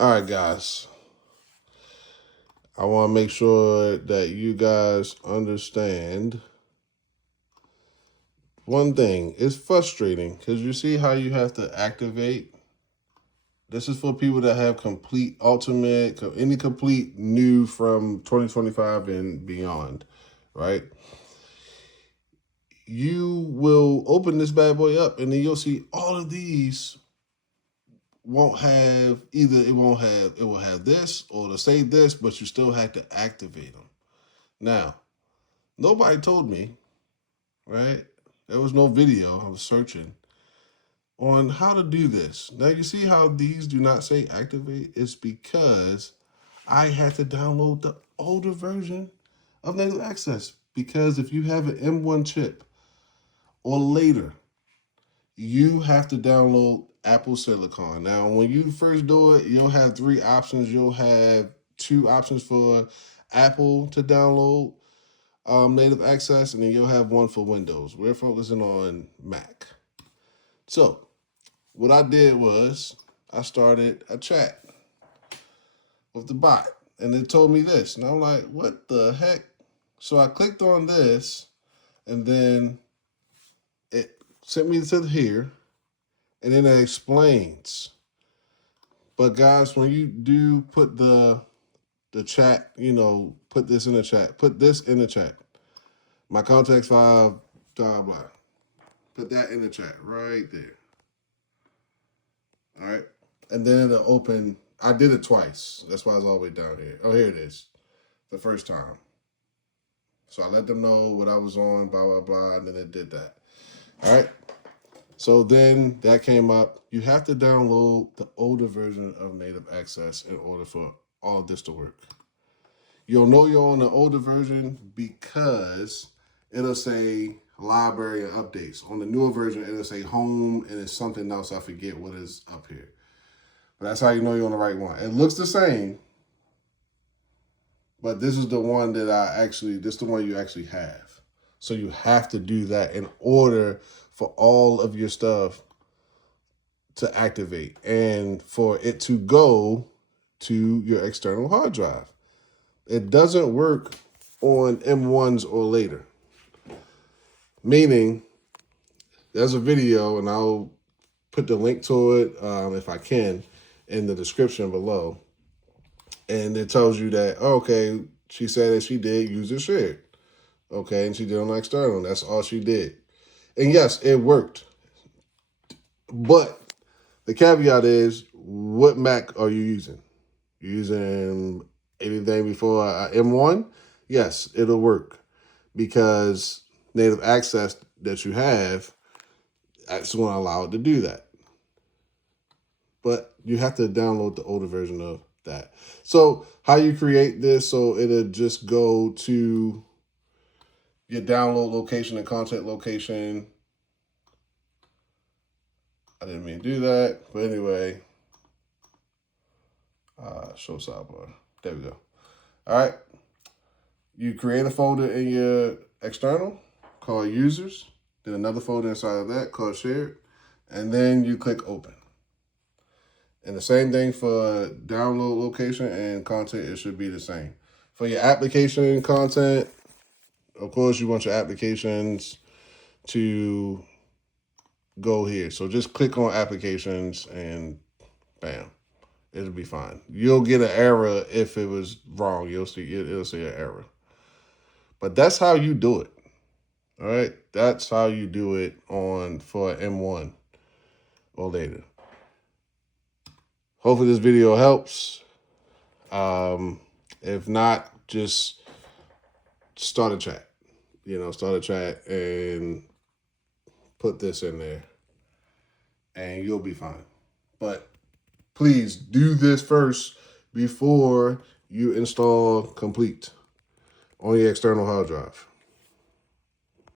All right, guys. I want to make sure that you guys understand one thing. It's frustrating because you see how you have to activate. This is for people that have complete, ultimate, any complete new from 2025 and beyond, right? You will open this bad boy up and then you'll see all of these won't have either it will have this or it'll say this, but you still have to activate them. Now, nobody told me, right? There was no video. I was searching on how to do this. Now you see how these do not say activate? It's because I had to download the older version of Native Access. Because if you have an M1 chip or later, you have to download Apple Silicon. Now, when you first do it, you'll have three options. You'll have two options for Apple to download Native Access, and then you'll have one for Windows. We're focusing on Mac. So, what I did was I started a chat with the bot, and it told me this. And I'm like, what the heck? So I clicked on this, and then it sent me to here, and then it explains. But guys, when you do put the chat, put this in the chat. Put this in the chat. My contact file, blah, blah. Put that in the chat right there. All right. And then it'll open. I did it twice. That's why it's all the way down here. Oh, here it is. The first time. So I let them know what I was on, blah, blah, blah. And then it did that. All right. So then that came up. You have to download the older version of Native Access in order for all of this to work. You'll know you're on the older version because it'll say library and updates. On the newer version, it'll say home and it's something else. I forget what is up here. But that's how you know you're on the right one. It looks the same, but this is the one that this is the one you actually have. So you have to do that in order for all of your stuff to activate and for it to go to your external hard drive. It doesn't work on M1s or later. Meaning, there's a video, and I'll put the link to it, if I can, in the description below. And it tells you that, okay, she said that she did user shared. Okay, and she did on external. That's all she did. And yes, it worked. But the caveat is, what Mac are you using? You using anything before M1? Yes, it'll work. Because Native Access that you have, that's going to allow it to do that. But you have to download the older version of that. So how you create this, so it'll just go to your download location and content location. I didn't mean to do that, but anyway, show sidebar. There we go. All right. You create a folder in your external called users, then another folder inside of that called shared, and then you click open. And the same thing for download location and content, it should be the same. For your application content, of course, you want your applications to go here. So just click on applications and bam, it'll be fine. You'll get an error if it was wrong. It'll say an error. But that's how you do it. All right, that's how you do it for M1 or later. Hopefully this video helps. If not, just start a chat. Start a chat and put this in there and you'll be fine. But please do this first before you install Komplete on your external hard drive.